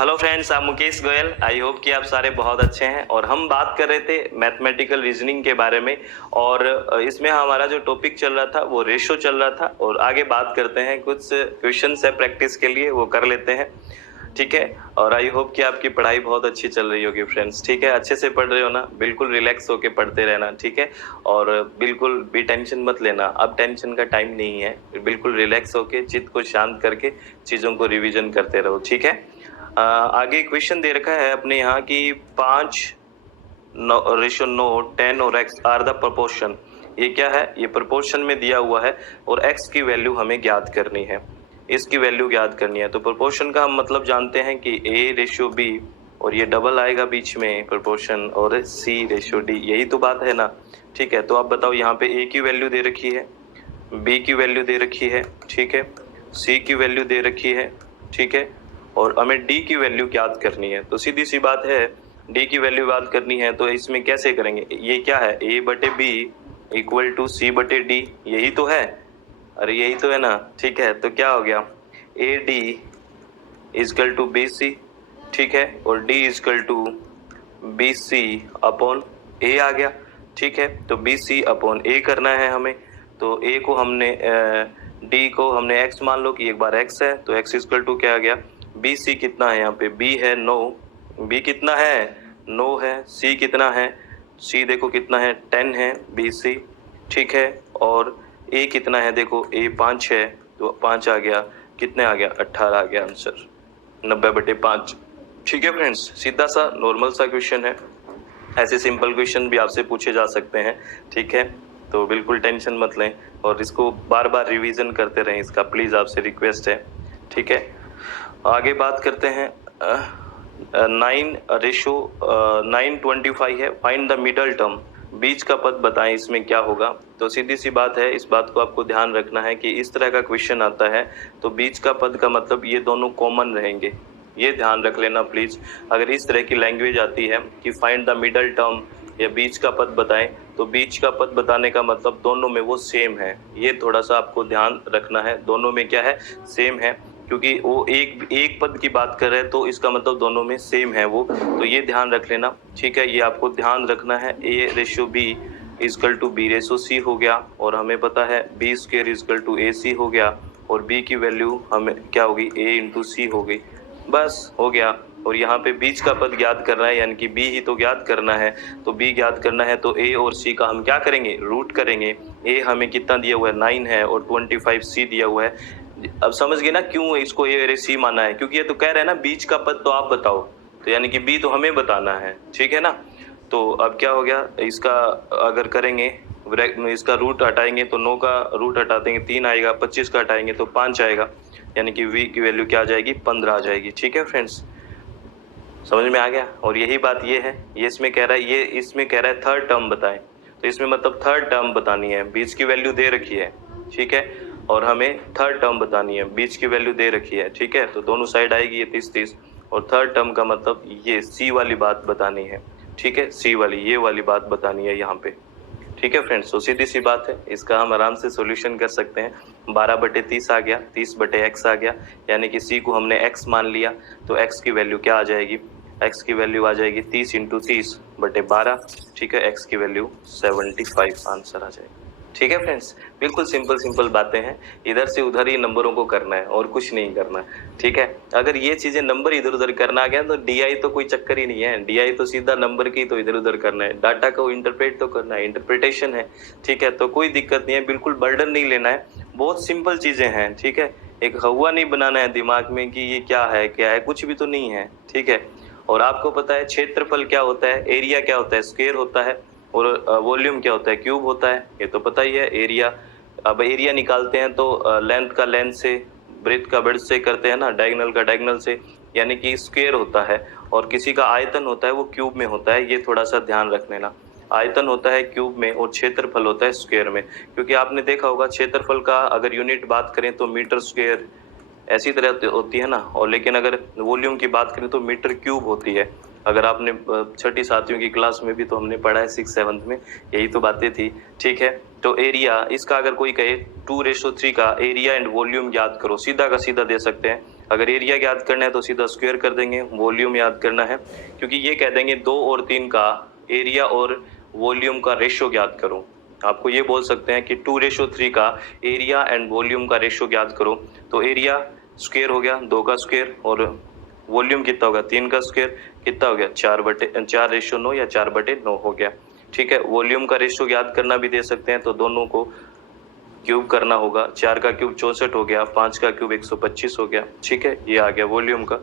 Hello friends, आप Mukesh Goyal. I hope कि आप सारे बहुत अच्छे हैं। और हम बात कर रहे थे मैथमेटिकल रीजनिंग के बारे में, और इसमें हमारा जो टॉपिक चल रहा था वो रेशो चल रहा था। और आगे बात करते हैं, कुछ क्वेश्चंस है प्रैक्टिस के लिए, वो कर लेते हैं। ठीक है। और आई होप कि आपकी पढ़ाई बहुत अच्छी चल रही होगी फ्रेंड्स। ठीक है, अच्छे से पढ़ रहे हो ना? बिल्कुल रिलैक्स होके पढ़ते रहना, ठीक है। और बिल्कुल भी टेंशन मत लेना, अब टेंशन का टाइम नहीं है। बिल्कुल रिलैक्स होके चित्त को शांत करके चीजों को रिवीजन करते रहो, ठीक है। आगे क्वेश्चन दे रखा है अपने यहाँ की 5:9 10 और x आर द प्रोपोर्शन। ये क्या है? ये प्रोपोर्शन में दिया हुआ है और x की वैल्यू हमें ज्ञात करनी है, इसकी वैल्यू ज्ञात करनी है। तो प्रोपोर्शन का हम मतलब जानते हैं कि a/b, और ये डबल आएगा बीच में प्रोपोर्शन, और c/d, यही तो बात है ना। ठीक है, तो आप बताओ, यहाँ पे a की वैल्यू दे रखी है, b की वैल्यू दे रखी है, ठीक है, c की वैल्यू दे रखी है, ठीक है, और हमें d की वैल्यू ज्ञात करनी है। तो सीधी सी बात है, d की वैल्यू ज्ञात करनी है। तो इसमें कैसे करेंगे? ये क्या है? a/b इक्वल टू c/d, यही तो है। अरे यही तो है ना। ठीक है, तो क्या हो गया? AD इजकल टू BC, ठीक है, और D is equal to BC upon A आ गया। ठीक है, तो BC अपॉन A करना है हमें। तो A को हमने D को हमने x मान लो कि एक बार x है, तो x इजकल टू क्या आ गया? BC कितना है यहाँ पे? B है 9, B कितना है? 9 है। C कितना है? C देखो कितना है? 10 है BC, ठीक है। और A कितना है? देखो A 5 है, तो 5 आ गया, कितने आ गया? 18 आ गया आंसर, 90/5। ठीक है फ्रेंड्स, सीधा सा नॉर्मल सा क्वेश्चन है। ऐसे सिंपल क्वेश्चन भी आपसे पूछे जा सकते हैं, ठीक है। तो बिल्कुल टेंशन मत लें और इसको बार बार रिवीजन करते रहें, इसका प्लीज आपसे रिक्वेस्ट है, ठीक है। आगे बात करते हैं। 9:25 है। फाइंड द मिडल टर्म, बीच का पद बताएं, इसमें क्या होगा? तो सीधी सी बात है, इस बात को आपको ध्यान रखना है कि इस तरह का क्वेश्चन आता है तो बीच का पद का मतलब ये दोनों कॉमन रहेंगे, ये ध्यान रख लेना प्लीज। अगर इस तरह की लैंग्वेज आती है कि फाइंड द मिडल टर्म या बीच का पद बताएं, तो बीच का पद बताने का मतलब दोनों में वो सेम है, ये थोड़ा सा आपको ध्यान रखना है। दोनों में क्या है? सेम है, क्योंकि वो एक पद की बात कर रहे हैं तो इसका मतलब दोनों में सेम है वो, तो ये ध्यान रख लेना, ठीक है। ये आपको ध्यान रखना है। A/B इजकल टू B/C हो गया, और हमें पता है B² इजकल टू AC हो गया, और B की वैल्यू हमें क्या होगी? A/C हो गई, बस हो गया। और यहाँ पे बीच का पद ज्ञात करना है, यानी कि B ही तो ज्ञात करना है। तो B ज्ञात करना है तो A और C का हम क्या करेंगे? रूट करेंगे। A हमें कितना दिया हुआ है? 9 है, और 25 C दिया हुआ है। अब समझ गए ना क्यों इसको A और C माना है? क्योंकि ये तो कह रहे हैं ना बीच का पद तो आप बताओ, तो यानी कि B तो हमें बताना है, ठीक है ना। तो अब क्या हो गया इसका? अगर करेंगे इसका रूट हटाएंगे तो 9 का रूट हटा देंगे 3 आएगा, 25 का हटाएंगे तो 5 आएगा, यानी कि V की वैल्यू क्या आ जाएगी? 15 आ जाएगी। ठीक है फ्रेंड्स, समझ में आ गया? और यही बात ये है, ये इसमें कह रहा है, ये इसमें कह रहा है थर्ड टर्म बताएं, तो इसमें मतलब थर्ड टर्म बतानी है। बीच की वैल्यू दे रखी है, ठीक है, और हमें थर्ड टर्म बतानी है, बीच की वैल्यू दे रखी है, ठीक है। तो दोनों साइड आएगी ये 30-30, और थर्ड टर्म का मतलब ये C वाली बात बतानी है, ठीक है, C वाली, ये वाली बात बतानी है यहाँ पे, ठीक है फ्रेंड्स। तो सीधी सी बात है, इसका हम आराम से सॉल्यूशन कर सकते हैं। 12/30 आ गया, 30/x आ गया, यानी कि C को हमने x मान लिया, तो x की वैल्यू क्या आ जाएगी? x की वैल्यू आ जाएगी 30 × 30/12, ठीक है। x की वैल्यू 75 आंसर आ जाएगी, ठीक है फ्रेंड्स। बिल्कुल सिंपल बातें हैं, इधर से उधर ही नंबरों को करना है और कुछ नहीं करना, ठीक है। अगर ये चीजें नंबर इधर उधर करना आ गया तो DI तो कोई चक्कर ही नहीं है, DI तो सीधा नंबर की तो इधर उधर करना है, डाटा को इंटरप्रेट तो करना है, इंटरप्रिटेशन है, ठीक है। तो कोई दिक्कत नहीं है, बिल्कुल बर्डन नहीं लेना है, बहुत सिंपल चीजें हैं, ठीक है। एक हवा नहीं बनाना है दिमाग में कि ये क्या है, कुछ भी तो नहीं है, ठीक है। और आपको पता है क्षेत्रफल क्या होता है, एरिया क्या होता है? स्क्वायर होता है, और वॉल्यूम क्या होता है? क्यूब होता है, ये तो पता ही है। एरिया, अब एरिया निकालते हैं तो लेंथ का लेंथ से, ब्रेथ का ब्रेथ से करते हैं ना, डायगोनल का डायगोनल से, यानी कि स्क्वायर होता है। और किसी का आयतन होता है वो क्यूब में होता है, ये थोड़ा सा ध्यान रख लेना। आयतन होता है क्यूब में और क्षेत्रफल होता है स्क्वायर में, क्योंकि आपने देखा होगा क्षेत्रफल का अगर यूनिट बात करें तो मीटर स्क्वायर ऐसी तरह होती है ना, और लेकिन अगर वॉल्यूम की बात करें तो मीटर क्यूब होती है। अगर आपने छठी साथियों की क्लास में भी तो हमने पढ़ा है 6-7 में, यही तो बातें थी, ठीक है। तो एरिया, इसका अगर कोई कहे 2:3 का एरिया एंड वॉल्यूम याद करो, सीधा का सीधा दे सकते हैं। अगर एरिया याद करना है तो सीधा स्क्वायर कर देंगे, वॉल्यूम याद करना है क्योंकि ये कह देंगे 2 और 3 का एरिया और वॉल्यूम का रेशो याद करो। आपको ये बोल सकते हैं कि 2:3 का एरिया एंड वॉल्यूम का रेशो याद करो, तो एरिया स्क्वायर हो गया 2 का स्क्वायर और वॉल्यूम कितना होगा 3 का स्क्वायर, कितना हो गया 4:9 या 4/9 हो गया। ठीक है, वॉल्यूम का रेशो याद करना भी दे सकते हैं, तो दोनों को क्यूब करना होगा। 4 का क्यूब 64 हो गया, 5 का क्यूब 125 हो गया। ठीक है, ये आ गया वॉल्यूम का।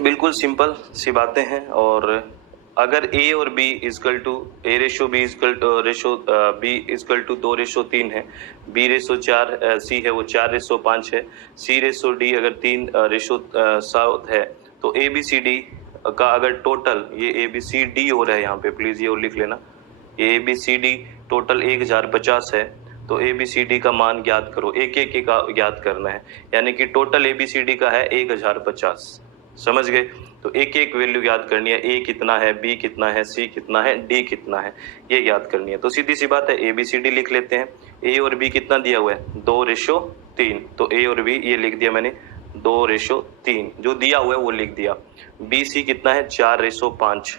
बिल्कुल सिंपल सी बातें हैं। और अगर A और B is equal to A/B is equal ratio B is equal to 2:3 है, B/4 C है वो 4:5 है, C/D अगर 3:7 है, तो ABCD का अगर टोटल ये ABCD हो रहा है यहाँ पे, प्लीज ये और लिख लेना, ये ABCD टोटल 1050 है, तो ABCD का मान ज्ञात करो। एक का ज्ञात करना है, यानी कि टोटल ABCD का है 1050। समझ गए? तो एक वैल्यू याद करनी है, A कितना है, B कितना है, C कितना है, D कितना है, ये याद करनी है। तो सीधी सी बात है, ABCD लिख लेते हैं। A और B कितना दिया हुआ है 2:3, तो A और B ये लिख दिया मैंने 2:3, जो दिया हुआ है वो लिख दिया। BC कितना है 4:5,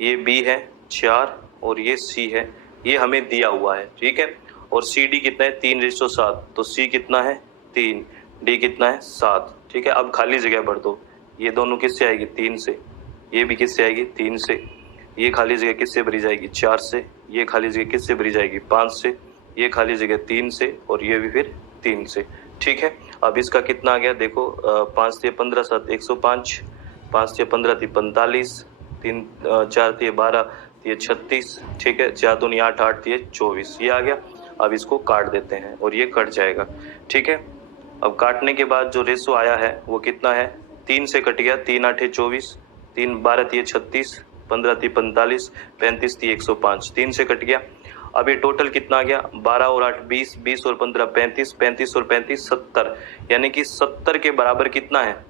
ये B है 4 और ये C है, ये हमें दिया हुआ है। ठीक है, और CD कितना है 3:7, तो C कितना है 3, D कितना है 7। ठीक है, अब खाली जगह भर दो। ये दोनों किससे आएगी 3 से, ये भी किससे आएगी 3 से, ये खाली जगह किससे भरी जाएगी 4 से, ये खाली जगह किससे भरी जाएगी 5 से, ये खाली जगह 3 से और ये भी फिर 3 से। ठीक है, अब इसका कितना आ गया देखो, 5 × 15 = 105, 5 × 15 = 45, 3 4 × 12 = 36। ठीक है, 4 दूनी 8, 8 × 24, ये आ गया। अब इसको काट देते हैं और ये कट जाएगा। ठीक है, अब काटने के बाद जो रेशो आया है वो कितना है, 3 से कट गया, 3 × 8 = 24, 3 × 12 = 36, 15 × 45, 35 × 105, 3 से कट गया। अब ये टोटल कितना आ गया, 12 और 8 20, 20 और 15 35, 35 और 35 70, यानी कि 70 के बराबर कितना है,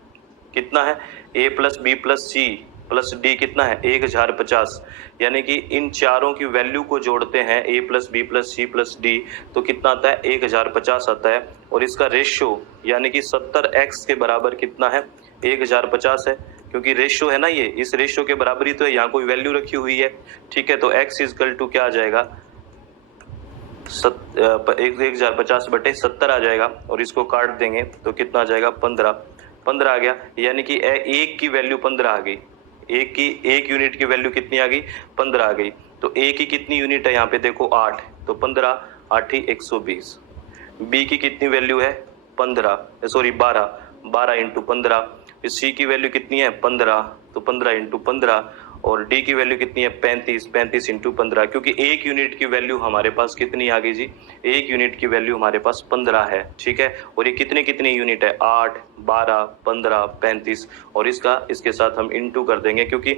कितना है A + B + C + D कितना है 1050, यानी कि इन चारों की वैल्यू को जोड़ते हैं A + B + C + D, तो कितना आता है 1050 आता है। और इसका रेशियो यानी कि 70x के बराबर कितना है 1050 है, क्योंकि रेशियो है ना ये, इस रेशियो के बराबर ही तो है, यहाँ कोई वैल्यू रखी हुई है। ठीक है, तो x = क्या आ जाएगा 1050/70 आ जाएगा, और इसको काट देंगे तो कितना आ जाएगा 15 आ गया, यानी कि एक की वैल्यू 15 आ गई, एक यूनिट की वैल्यू कितनी आ गई 15 आ गई। तो ए की कितनी यूनिट है यहाँ पे देखो 8, तो 15 8 = 120। बी की कितनी वैल्यू है 12 × 15, फिर सी की वैल्यू कितनी है 15, तो 15 × 15, और डी की वैल्यू कितनी है 35 × 15, क्योंकि एक यूनिट की वैल्यू हमारे पास कितनी आ गई जी, एक यूनिट की वैल्यू हमारे पास 15 है। ठीक है, और ये कितनी यूनिट है 8 12 15 35, और इसके साथ हम इनटू कर देंगे, क्योंकि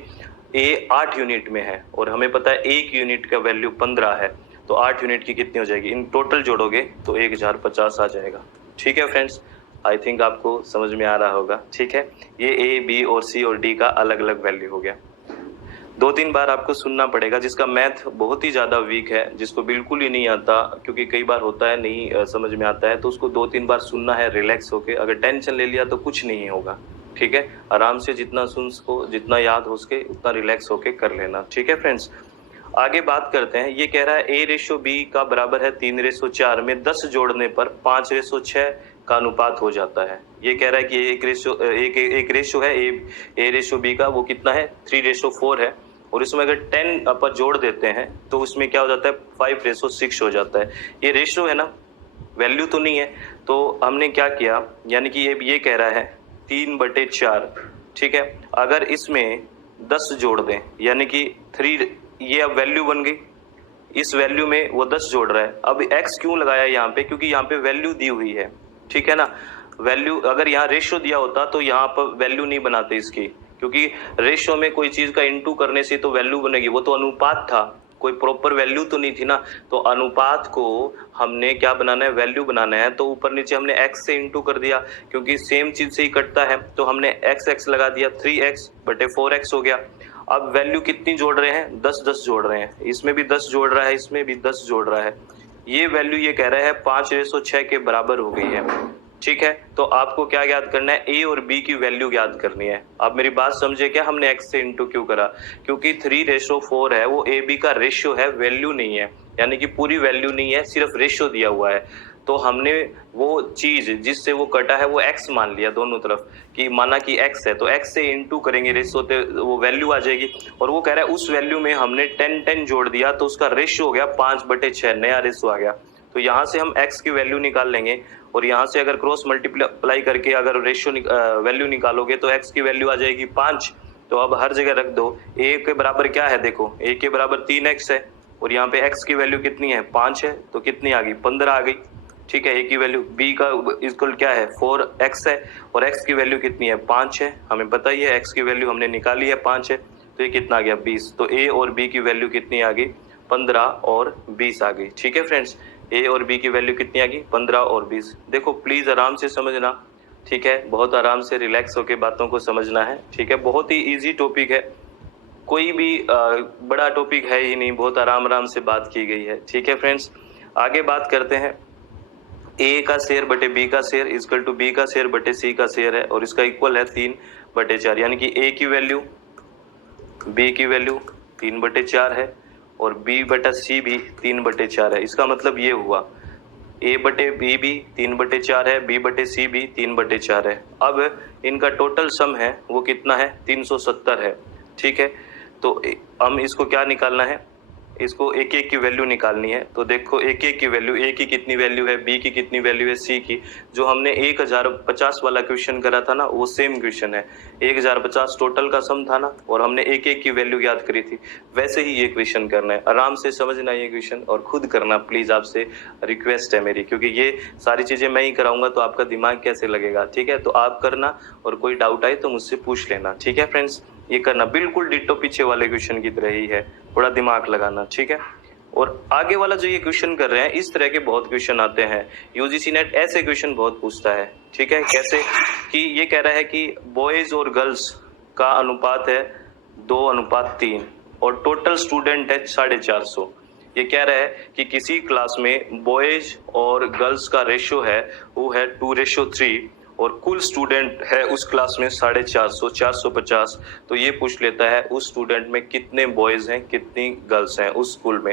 ए 8 यूनिट में है और हमें पता है एक यूनिट का वैल्यू 15 है, तो 8 यूनिट की कितनी हो जाएगी, इन टोटल जोड़ोगे तो 1050 आ जाएगा। ठीक है फ्रेंड्स, आई थिंक आपको समझ में आ रहा होगा। ठीक है, ये ए बी और सी और डी का अलग अलग वैल्यू हो गया। 2-3 बार आपको सुनना पड़ेगा, जिसका मैथ बहुत ही ज़्यादा वीक है, जिसको बिल्कुल ही नहीं आता, क्योंकि कई बार होता है नहीं समझ में आता है, तो उसको 2-3 बार सुनना है रिलैक्स होके। अगर टेंशन ले लिया तो कुछ नहीं होगा। ठीक है, आराम से जितना सुन सको, जितना याद हो सके उतना रिलैक्स होके कर लेना। ठीक है फ्रेंड्स, आगे बात करते हैं। ये कह रहा है A/B का बराबर है 3/4 में 10 जोड़ने पर 5/6 का अनुपात हो जाता है। ये कह रहा है कि एक रेशो है A/B का, वो कितना है 3/4 है, और इसमें अगर 10 अपन जोड़ देते हैं तो उसमें क्या हो जाता है 5/6 हो जाता है। ये रेशो है ना, वैल्यू तो नहीं है, तो हमने क्या किया, यानी कि ये कह रहा है 3/4। ठीक है, अगर इसमें 10 जोड़ दें, यानी कि 3, ये अब वैल्यू बन गई, इस वैल्यू में वो 10 जोड़ रहा है। अब x क्यों लगाया यहाँ पे, क्योंकि यहाँ पे वैल्यू दी हुई है। ठीक है ना, वैल्यू अगर यहाँ रेशियो दिया होता तो यहाँ पर वैल्यू नहीं बनाते इसकी, क्योंकि रेशियो में कोई चीज का इनटू करने से तो वैल्यू बनेगी, वो तो अनुपात था, कोई प्रॉपर वैल्यू तो नहीं थी ना। तो अनुपात को हमने क्या बनाना है, वैल्यू बनाना है, तो ऊपर नीचे हमने x से इनटू कर दिया, क्योंकि सेम चीज से ही कटता है, तो हमने x लगा दिया, 3x/4x हो गया। अब वैल्यू कितनी जोड़ रहे हैं 10 जोड़ रहे हैं, इसमें भी 10 जोड़ रहा है, इसमें भी 10 जोड़ रहा है। ये वैल्यू ये कह रहा है 5/6 के बराबर हो गई है। ठीक है। तो आपको क्या याद करना है, ए और बी की वैल्यू याद करनी है। आप मेरी बात समझे क्या, हमने एक्स से इंटू क्यों करा, क्योंकि 3:4 है, वो ए बी का रेशियो है, वैल्यू नहीं है, यानी कि पूरी वैल्यू नहीं है, सिर्फ रेशियो दिया हुआ है। तो हमने वो चीज जिससे वो कटा है वो एक्स मान लिया दोनों तरफ, कि माना कि एक्स है, तो एक्स से इंटू करेंगे रेशियो, तो वो वैल्यू आ जाएगी। और वो कह रहा है उस वैल्यू में हमने 10 जोड़ दिया, तो उसका रेशियो हो गया 5/6, नया रेशियो आ गया। तो यहाँ से हम x की वैल्यू निकाल लेंगे, और यहाँ से अगर क्रॉस मल्टीप्लाई करके अगर रेशियो वैल्यू निकालोगे तो x की वैल्यू आ जाएगी 5। तो अब हर जगह रख दो, a के बराबर क्या है, देखो a के बराबर 3x है, और यहाँ पे x की वैल्यू कितनी है, 5 है, तो कितनी आ गई, 15 आ गई। ठीक है, a की वैल्यू, b का इक्वल क्या है, 4x है, और x की वैल्यू कितनी है, 5 है, हमें पता ही है x की वैल्यू हमने निकाली है 5 है, तो ये कितना आ गया, 20। तो a और b की वैल्यू कितनी आ गई, 15 और 20 आ गई। ठीक है फ्रेंड्स, ए और बी की वैल्यू कितनी आ गई, 15 और 20। देखो प्लीज आराम से समझना, ठीक है, बहुत आराम से रिलैक्स होकर बातों को समझना है। ठीक है, बहुत ही इजी टॉपिक है, कोई भी बड़ा टॉपिक है ही नहीं, बहुत आराम से बात की गई है। ठीक है फ्रेंड्स, आगे बात करते हैं। ए का शेयर बटे बी का शेयर इक्वल टू बी का शेयर बटे सी का शेयर है, और इसका इक्वल है 3/4, यानी कि ए की वैल्यू, बी की वैल्यू 3/4 है, और b बटा सी भी 3/4 है। इसका मतलब ये हुआ a बटे बी भी 3/4 है, b बटे सी भी 3/4 है। अब इनका टोटल सम है वो कितना है, 370 है। ठीक है, तो हम इसको क्या निकालना है, इसको एक एक की वैल्यू निकालनी है। तो देखो एक एक की वैल्यू, ए की कितनी वैल्यू है, बी की कितनी वैल्यू है, सी की, जो हमने 1050 वाला क्वेश्चन करा था ना, वो सेम क्वेश्चन है। 1050 टोटल का सम था ना, और हमने एक एक की वैल्यू याद करी थी, वैसे ही ये क्वेश्चन करना है। आराम से समझना ये क्वेश्चन और खुद करना प्लीज, आपसे रिक्वेस्ट है मेरी, क्योंकि ये सारी चीजें मैं ही कराऊंगा तो आपका दिमाग कैसे लगेगा। ठीक है, तो आप करना, और कोई डाउट आए तो मुझसे पूछ लेना। ठीक है फ्रेंड्स, ये करना बिल्कुल डिट्टो पीछे वाले क्वेश्चन की तरह ही है, थोड़ा दिमाग लगाना। ठीक है, और आगे वाला जो ये क्वेश्चन कर रहे हैं, इस तरह के बहुत क्वेश्चन आते हैं, यूजीसी नेट ऐसे क्वेश्चन बहुत पूछता है। ठीक है, कैसे कि ये कह रहा है कि बॉयज और गर्ल्स का अनुपात है 2:3, और टोटल स्टूडेंट है 450। ये कह रहा है कि किसी क्लास में बॉयज और गर्ल्स का रेशियो है वो है 2:3, और कुल स्टूडेंट है उस क्लास में 450, 450। तो ये पूछ लेता है उस स्टूडेंट में कितने बॉयज हैं, कितनी गर्ल्स हैं उस स्कूल में।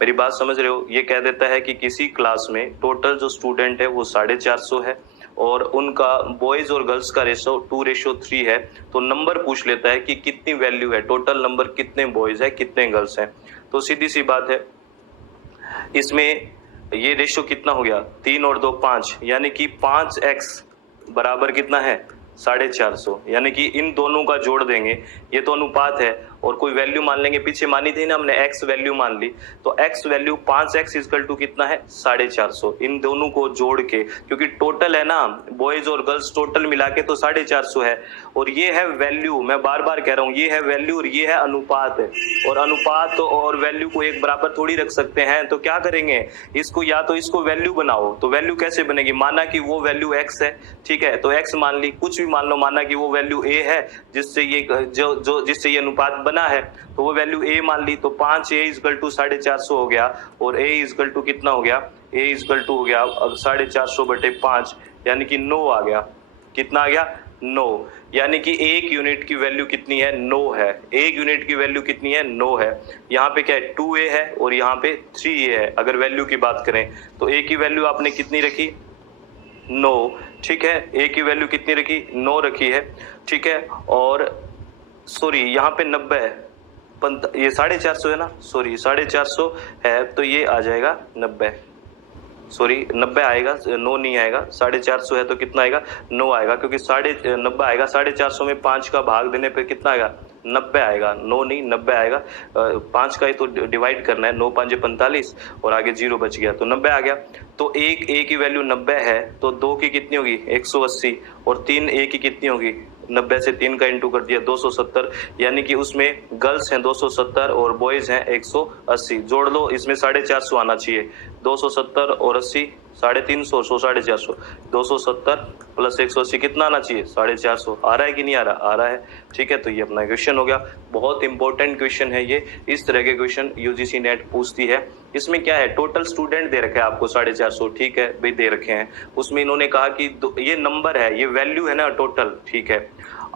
मेरी बात समझ रहे हो, ये कह देता है कि किसी क्लास में टोटल जो स्टूडेंट है वो 450 है, और उनका बॉयज और गर्ल्स का रेशो 2:3 है। तो नंबर पूछ लेता है कि कितनी वैल्यू है, टोटल नंबर कितने बॉयज है, कितने गर्ल्स हैं। तो सीधी सी बात है, इसमें ये रेशो कितना हो गया, 3 और 2 5, यानी कि 5x बराबर कितना है, 450, यानी कि इन दोनों का जोड़ देंगे, ये तो अनुपात है, और कोई वैल्यू मान लेंगे, पीछे मानी थी ना हमने x वैल्यू मान ली, तो x value 5x equal to कितना है, 450। इन दोनों को जोड़ के, क्योंकि टोटल है ना, बॉयज और गर्ल्स टोटल मिला के तो 450 है, और ये है वैल्यू, मैं बार बार कह रहा हूँ, ये है वैल्यू और ये है अनुपात, और अनुपात और वैल्यू को एक बराबर थोड़ी रख सकते हैं। तो क्या करेंगे, इसको या तो इसको वैल्यू बनाओ, तो वैल्यू कैसे बनेगी, माना कि वो वैल्यू x है, ठीक है, तो x मान ली, कुछ भी मान लो, माना कि वो वैल्यू a है, जिससे ये जिससे ये अनुपात बना है, तो वो वैल्यू a मान ली, तो 5a इक्वल टू 450 हो गया, और a इक्वल टू कितना हो गया, a इक्वल टू हो गया अब 450/5, यानी कि 9 आ गया। कितना आ गया, 9, यानी कि एक यूनिट की वैल्यू कितनी है, 9 है। एक यूनिट की वैल्यू कितनी है, 9 है। यहाँ पे क्या है, 2a है, और यहाँ पे 3a है। अगर वैल्यू की बात करें तो a की वैल्यू आपने कितनी रखी, 9, ठीक है, a की वैल्यू कितनी रखी, 9 रखी है, ठीक है, और सॉरी यहाँ पे 90 है, ये 450 है ना, सॉरी 450 है, तो ये आ जाएगा 90, सॉरी 90 आएगा, 9 नहीं आएगा, 450 है तो कितना आएगा, 9 आएगा, क्योंकि 90 आएगा, 450 में 5 का भाग देने पे कितना आएगा, 90 आएगा, 9 नहीं 90 आएगा। 5 का ही तो डिवाइड करना है, 9 5 45, और आगे 0 बच गया, तो 90 आ गया। तो एक a की वैल्यू 90 है, तो 2 की कितनी होगी, 180, और 3 a की कितनी होगी, 90 से 3 का इंटू कर दिया, 270, यानी कि उसमें गर्ल्स हैं 270 और बॉयज हैं 180। जोड़ लो, इसमें 450 आना चाहिए, 270 और 80, 350 और 450, 270 प्लस 180 कितना आना चाहिए, 450। आ रहा है कि नहीं आ रहा, आ रहा है, ठीक है। तो ये अपना क्वेश्चन हो गया, बहुत इंपॉर्टेंट क्वेश्चन है ये, इस तरह के क्वेश्चन यूजीसी नेट पूछती है, इसमें क्या है, टोटल स्टूडेंट दे रखा है आपको 450, ठीक है भाई दे रखे हैं। उसमें इन्होंने कहा कि ये नंबर है, ये वैल्यू है ना टोटल, ठीक है।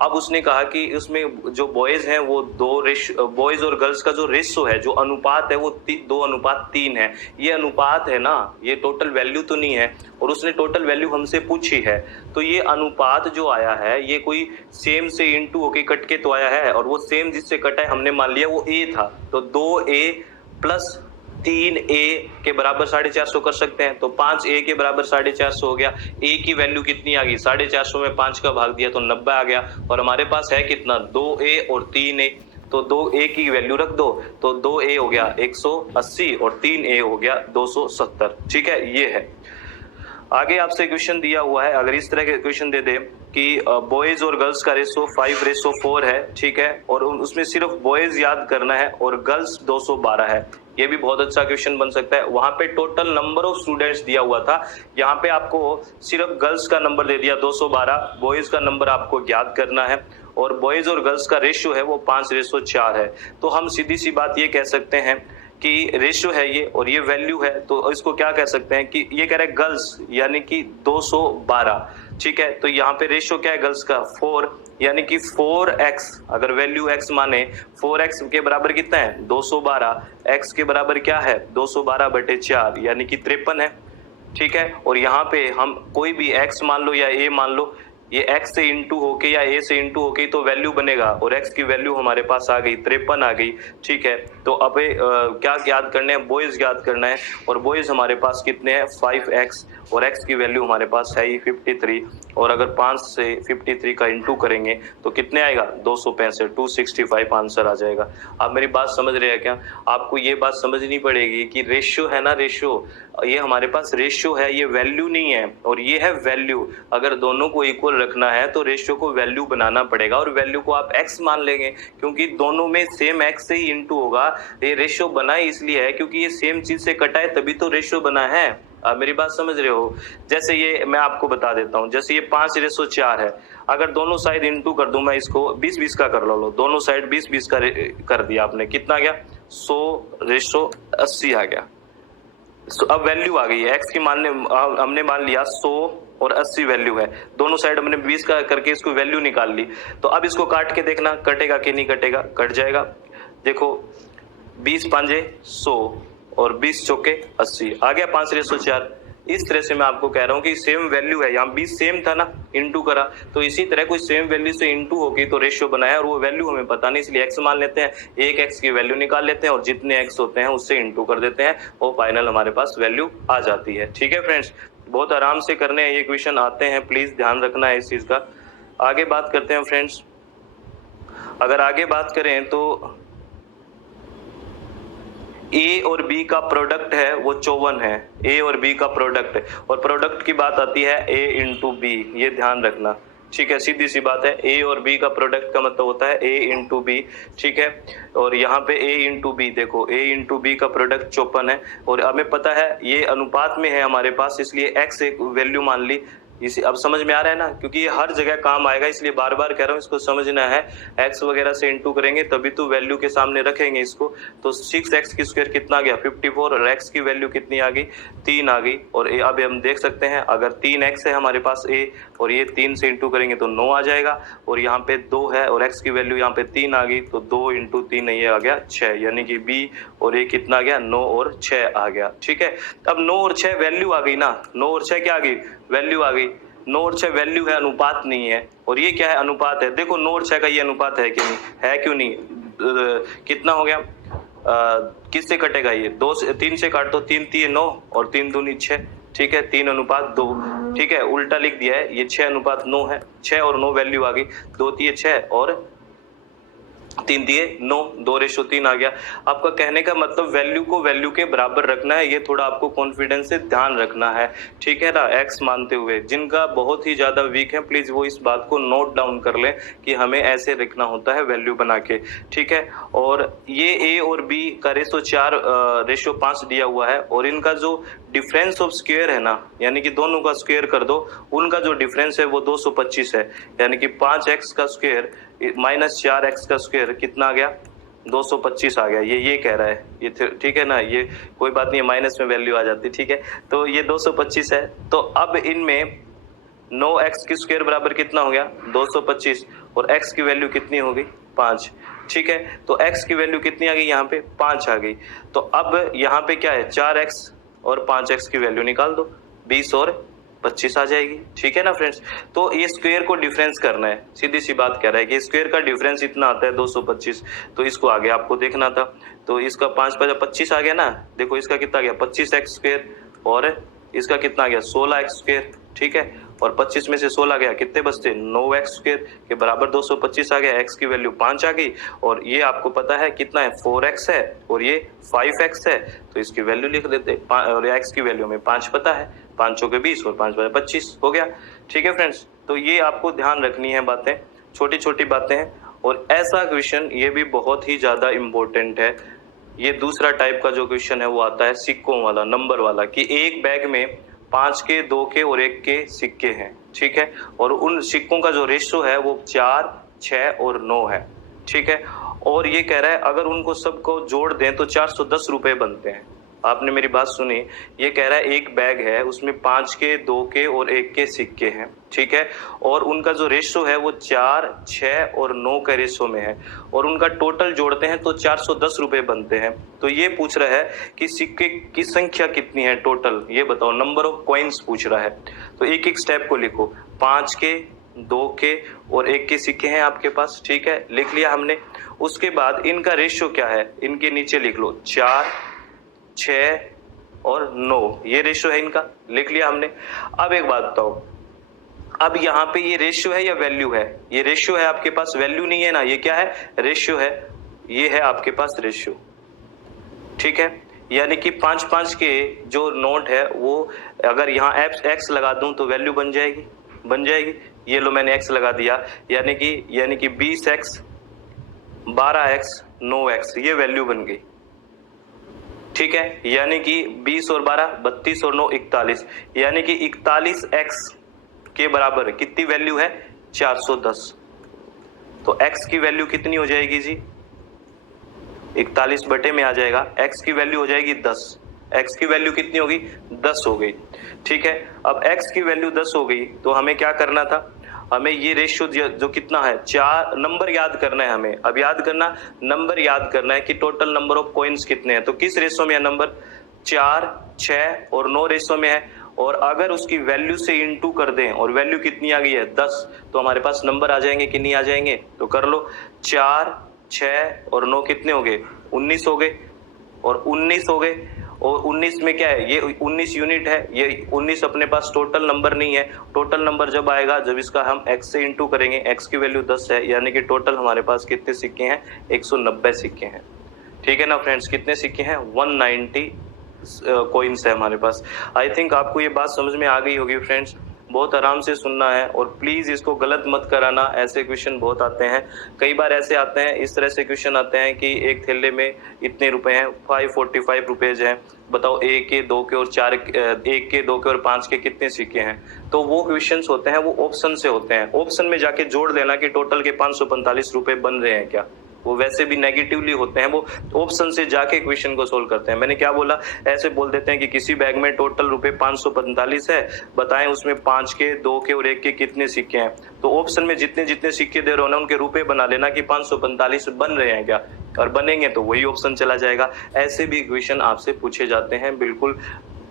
अब उसने कहा कि उसमें जो बॉयज हैं वो बॉयज और गर्ल्स का जो रेशो है, जो अनुपात है वो 2:3 है। ये अनुपात है ना, ये टोटल वैल्यू तो नहीं है। और उसने टोटल वैल्यू हमसे पूछी है, तो ये अनुपात जो आया है ये कोई सेम से इंटू होके कट के तो आया है, और वो सेम जिससे कटा है हमने मान लिया वो ए था, तो 2a प्लस 3a के बराबर 450 कर सकते हैं। तो 5a के बराबर 450 हो गया। a की वैल्यू कितनी आ गई, 450 में 5 का भाग दिया तो 90 आ गया। और हमारे पास है कितना, 2a और 3a, तो 2a की वैल्यू रख दो, तो 2a हो गया 180 और 3a हो गया 270। ठीक है, ये है। आगे आपसे क्वेश्चन दिया हुआ है, अगर इस तरह के क्वेश्चन दे दे कि बॉयज और गर्ल्स का रेशो 5:4 है, ठीक है, और उसमें सिर्फ बॉयज याद करना है और गर्ल्स 212 है, ये भी बहुत अच्छा क्वेश्चन बन सकता है। वहां पे टोटल नंबर ऑफ स्टूडेंट्स दिया हुआ था, यहाँ पे आपको सिर्फ गर्ल्स का नंबर दे दिया 212, बॉयज का नंबर आपको याद करना है, और बॉयज और गर्ल्स का रेशियो है वो 5:4 है। तो हम सीधी सी बात ये कह सकते हैं कि रेशियो है ये और ये वैल्यू है, तो इसको क्या कह सकते हैं कि ये कह रहा है गर्ल्स यानी कि 212, ठीक है। तो यहाँ पे रेशियो क्या है गर्ल्स का, 4, यानी कि 4x, अगर वैल्यू x माने 4x के बराबर कितना है 212, x के बराबर क्या है 212/4 यानी कि 53 है, ठीक है। और यहाँ पे हम कोई भी x मान लो या a मान लो, ये x से इंटू होके या a से इंटू होके तो वैल्यू बनेगा, और x की वैल्यू हमारे पास आ गई 53 आ गई, ठीक है। तो अब क्या याद करने हैं, बॉयज याद करना है, और बॉयज हमारे पास कितने हैं 5x, और x की वैल्यू हमारे पास है ही 53, और अगर 5 से 53 का इंटू करेंगे तो कितने आएगा 265, 265 आंसर आ जाएगा। आप मेरी बात समझ रहे हैं क्या? आपको ये बात समझनी पड़ेगी कि रेशियो है ना, रेशियो, ये हमारे पास रेशियो है, ये वैल्यू नहीं है, और ये है वैल्यू। अगर दोनों को इक्वल रखना है तो रेशियो को वैल्यू बनाना पड़ेगा, और वैल्यू को आप x मान लेंगे क्योंकि दोनों में सेम x से ही इंटू होगा। ये रेशियो बना इसलिए है क्योंकि ये सेम चीज से कटा है, तभी तो रेशियो बना है। आप मेरी बात समझ रहे हो? जैसे ये मैं आपको बता देता हूँ, जैसे ये 5:4 है, अगर दोनों साइड इंटू कर दूं मैं इसको 20-20 का कर लो, दोनों साइड 20-20 का कर दिया आपने, कितना गया 100:80 आ गया। अब वैल्यू आ गई है x की, हमने मान लिया 100 और 80 वैल्यू है, दोनों साइड हमने 20 का करके इसको वैल्यू निकाल ली। तो अब इसको काट के देखना कटेगा कि नहीं कटेगा, कट जाएगा। देखो 20×5 100 और 20 चौके 80 आ गया 5:4। इस तरह से मैं आपको कह रहा हूँ कि सेम वैल्यू है, यहाँ 20 सेम था ना, इंटू करा, तो इसी तरह कोई सेम वैल्यू से इंटू होगी तो रेशियो बनाया, और वो वैल्यू हमें पता नहीं इसलिए x मान लेते हैं, एक x की वैल्यू निकाल लेते हैं और जितने x होते हैं उससे इंटू कर देते हैं, और फाइनल हमारे पास वैल्यू आ जाती है। ठीक है फ्रेंड्स, बहुत आराम से करने हैं ये क्वेश्चन आते हैं, प्लीज ध्यान रखना है इस चीज का। आगे बात करते हैं फ्रेंड्स, अगर आगे बात करें तो ए और बी का प्रोडक्ट है वो 54 है, ए और बी का प्रोडक्ट, और प्रोडक्ट की बात आती है ए इंटू बी, ये ध्यान रखना, ठीक है। सीधी सी बात है, ए और बी का प्रोडक्ट का मतलब होता है ए इंटू बी, ठीक है। और यहाँ पे ए इंटू बी, देखो ए इंटू बी का प्रोडक्ट 54 है, और हमें पता है ये अनुपात में है हमारे पास, इसलिए एक्स एक वैल्यू मान ली। इसे अब समझ में आ रहा है ना, क्योंकि ये हर जगह काम आएगा, इसलिए बार बार कह रहा हूँ इसको समझना है। x वगैरह से इंटू करेंगे तभी तो वैल्यू के सामने रखेंगे इसको। तो 6x की स्क्वायर कितना गया 54, और x की वैल्यू कितनी आ गई 3 आ गई। और अब हम देख सकते हैं अगर 3x है हमारे पास a, और ये 3 से इंटू करेंगे तो 9 आ जाएगा, और यहाँ पे 2 है और x की वैल्यू यहाँ पे 3 आ गई, तो 2 इंटू 3 ये आ गया 6, यानी कि b, और ये कितना गया 9 और 6 आ गया, ठीक है। अब 9 और 6 वैल्यू आ गई ना, 9 और 6 क्या आ गई वैल्यू आ गई, 9 और 6 वैल्यू है, अनुपात नहीं है। और ये क्या है अनुपात है, देखो 9 और 6 का ये अनुपात है कि नहीं है, क्यों नहीं, कितना हो गया, किससे कटेगा ये 2 से 3 से काट दो, 3 3 9 और 3 दूनी 6, ठीक है, 3:2, ठीक है, उल्टा लिख दिया है, ये 6:9 है, 6 और 9 वैल्यू आ गई, 2 3 6 और 3 दिए 9, 2:3 आ गया। आपका कहने का मतलब वैल्यू को वैल्यू के बराबर रखना है, ये थोड़ा आपको कॉन्फिडेंस से ध्यान रखना है, ठीक है ना, x मानते हुए। जिनका बहुत ही ज्यादा वीक है प्लीज वो इस बात को नोट डाउन कर लें कि हमें ऐसे लिखना होता है वैल्यू बना के, ठीक है। और ये a और b का रेशो 4 रेशो 5 दिया हुआ है, और इनका जो डिफरेंस ऑफ स्क्वायर है ना, यानी कि दोनों का स्क्वायर कर दो, उनका जो डिफरेंस है वो 225 है, यानी कि 5x का स्क्वायर माइनस 4x का स्क्वायर कितना आ गया 225 आ गया, ये कह रहा है, ये ठीक है ना, ये कोई बात नहीं, माइनस में वैल्यू आ जाती, ठीक है। तो ये 225 है। तो अब इनमें 9x की स्क्वायर बराबर कितना हो गया 225, और x की वैल्यू कितनी हो गई 5, ठीक है। तो x की वैल्यू कितनी आ गई यहाँ पे 5 आ गई। तो अब यहाँ पे क्या है 4x और 5x की वैल्यू निकाल दो, 20 और 25 आ जाएगी, ठीक है ना फ्रेंड्स। तो ये स्क्वायर को डिफरेंस करना है, सीधी सी बात कह रहा है कि स्क्वायर का डिफरेंस इतना आता है 225, तो इसको आगे आपको देखना था। तो इसका 5 5 25 आ गया ना, देखो इसका कितना आ गया 25x स्क्वायर, और इसका कितना आ गया 16x स्क्वायर, ठीक है। और 25 में से 16 गया, कितने बचते 9x स्क्वायर के बराबर 225 आ गया, x की वैल्यू 5 आ गई, और ये आपको पता है कितना है 4x है, और ये 5x है, तो इसकी वैल्यू लिख देते, और x की वैल्यू में 5 पता है, 5 चौके 20 और 5 बजे 25 हो गया, ठीक है फ्रेंड्स। तो ये आपको ध्यान रखनी है बातें, छोटी छोटी बातें हैं। और ऐसा क्वेश्चन ये भी बहुत ही ज्यादा इंपॉर्टेंट है। ये दूसरा टाइप का जो क्वेश्चन है वो आता है सिक्कों वाला, नंबर वाला, कि एक बैग में 5 के, 2 के और 1 के सिक्के हैं, ठीक है। और उन सिक्कों का जो रेशो है वो 4, 6 और 9 है, ठीक है। और ये कह रहा है अगर उनको सबको जोड़ दें तो 410 रुपए बनते हैं। आपने मेरी बात सुनी, ये कह रहा है एक बैग है उसमें 5 के, 2 के और 1 के सिक्के हैं, ठीक है। और उनका जो रेशो है वो 4, 6 और 9 के रेशो में है, और उनका टोटल जोड़ते हैं तो 410 रुपए बनते हैं। तो ये पूछ रहा है कि सिक्के की संख्या कितनी है टोटल, ये बताओ, नंबर ऑफ कॉइन्स पूछ रहा है। तो एक एक स्टेप को लिखो, 5 के, 2 के और 1 के सिक्के हैं आपके पास, ठीक है, लिख लिया हमने। उसके बाद इनका रेशो क्या है, इनके नीचे लिख लो 4, 6 और 9, ये रेशियो है इनका, लिख लिया हमने। अब एक बात बताओ, अब यहाँ पे ये रेशियो है या वैल्यू है, ये रेशियो है आपके पास, वैल्यू नहीं है ना, ये क्या है रेशियो है, ये है आपके पास रेशियो, ठीक है। यानी कि 5 के जो नोट है वो अगर यहाँ x लगा दूं तो वैल्यू बन जाएगी, ये लो मैंने x लगा दिया, यानी कि 20x, 12x, 9x, ये वैल्यू बन गई, ठीक है। यानी कि 20 और 12 32 और 9 41, यानी कि 41x के बराबर कितनी वैल्यू है 410। तो x की वैल्यू कितनी हो जाएगी जी, 41 बटे में आ जाएगा, x की वैल्यू हो जाएगी 10, x की वैल्यू कितनी होगी 10 हो गई, ठीक है। अब x की वैल्यू 10 हो गई तो हमें क्या करना था, हमें ये रेशियो जो कितना है 4 नंबर याद करना है हमें। अब याद करना, नंबर याद करना है कि टोटल नंबर ऑफ कॉइन्स कितने हैं। तो किस रेशियो में है नंबर 4, 6 और 9 रेशियो में है, और अगर उसकी वैल्यू से इनटू कर दें और वैल्यू कितनी आ गई है 10, तो हमारे पास नंबर आ जाएंगे कि नहीं आ जाएंगे। तो कर लो, 4, 6 और 9 कितने हो गए 19 हो गए, और 19 हो गए, और 19 में क्या है, ये 19 यूनिट है, ये 19 अपने पास टोटल नंबर नहीं है। टोटल नंबर जब आएगा जब इसका हम x से इंटू करेंगे, x की वैल्यू 10 है, यानी कि टोटल हमारे पास कितने सिक्के हैं 190 सिक्के हैं, ठीक है ना फ्रेंड्स। कितने सिक्के हैं 190 कॉइन्स है हमारे पास। आई थिंक आपको ये बात समझ में आ गई होगी फ्रेंड्स, बहुत आराम से सुनना है, और प्लीज इसको गलत मत कराना। ऐसे क्वेश्चन बहुत आते हैं, कई बार ऐसे आते हैं, इस तरह से क्वेश्चन आते हैं कि एक थैले में इतने रुपए हैं, 545 रुपीज हैं, बताओ 1 के, 2 के और 4, 1 के, 2 के और 5 के कितने सिक्के हैं। तो वो क्वेश्चंस होते हैं, वो ऑप्शन से होते हैं, ऑप्शन में जाके जोड़ देना कि टोटल के 545 रुपए बन रहे हैं क्या। वो वैसे भी नेगेटिवली होते हैं, वो ऑप्शन से जाके क्वेश्चन को सोल्व करते हैं। मैंने क्या बोला, ऐसे बोल देते हैं कि किसी बैग में टोटल रुपए 545 है, बताएं उसमें 5 के, 2 के और 1 के कितने सिक्के हैं। तो ऑप्शन में जितने जितने सिक्के दे रहे हो ना उनके रुपए बना लेना कि 545 बन रहे हैं क्या, और बनेंगे तो वही ऑप्शन चला जाएगा। ऐसे भी क्वेश्चन आपसे पूछे जाते हैं, बिल्कुल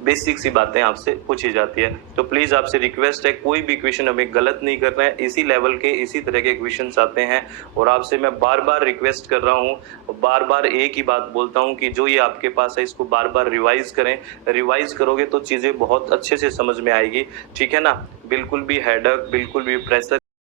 बेसिक सी बातें आपसे पूछी जाती है। तो प्लीज आपसे रिक्वेस्ट है, कोई भी क्वेश्चन हमें गलत नहीं करना है, इसी लेवल के इसी तरह के क्वेश्चंस आते हैं, और आपसे मैं बार बार रिक्वेस्ट कर रहा हूँ, बार बार एक ही बात बोलता हूँ कि जो ये आपके पास है इसको बार बार रिवाइज करें। रिवाइज करोगे तो चीजें बहुत अच्छे से समझ में आएगी, ठीक है ना। बिल्कुल भी हेडक, बिल्कुल भी प्रेशर